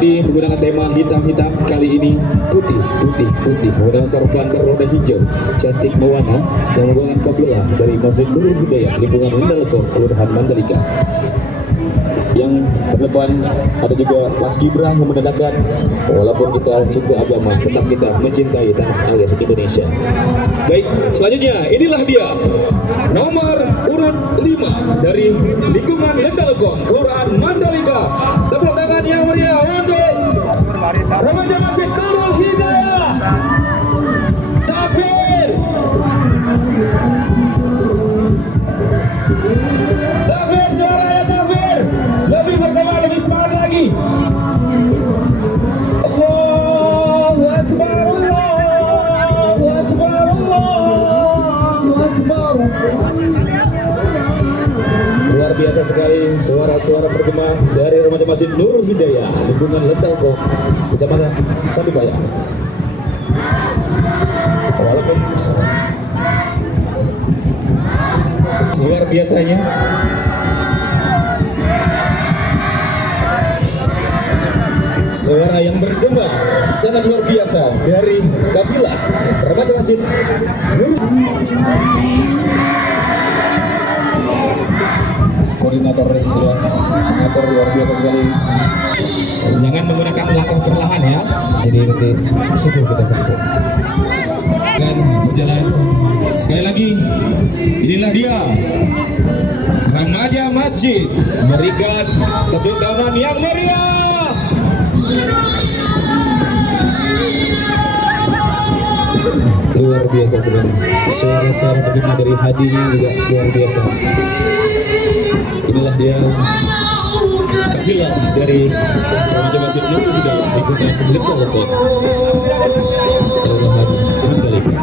tadi menggunakan tema hitam-hitam, kali ini putih menggunakan sorban berroda hijau cantik mewarna yang menggunakan kabilah dari Masjid Nurul Hidayah lingkungan Lendaleko Kelurahan Mandalika. Yang terdepan ada juga Mas Gibran yang menandakan walaupun kita cinta agama tetap kita mencintai tanah air Indonesia. Baik, selanjutnya inilah dia nomor urut 5 dari lingkungan Lendaleko Kelurahan Mandalika. Tepuk tangan yang meriah untuk remaja Masjid Nurul Hidayah. Takbir! Takbir, suaranya takbir! Lebih bersama, lebih semangat lagi. Allahu Akbar, Allahu Akbar, Allahu Akbar. Luar biasa sekali suara-suara bergema dari remaja Masjid Nurul Hidayah lingkungan Lendaleko Kecamatan Sandipaya. Walaupun luar biasanya suara yang bergema sangat luar biasa dari kafilah remaja Masjid Nurul. Koordinator sudah mengatur luar biasa sekali. Jangan menggunakan langkah perlahan ya. Jadi nanti subuh kita sampai. Akan berjalan sekali lagi. Inilah dia remaja masjid, berikan tepuk tangan yang meriah. Luar biasa sekali. Suara-suara bergema dari hadinya juga luar biasa. Inilah dia kafilah dari remaja Masjid Nurul Hidayah lingkungan Lendaleko Kelurahan Mandalika.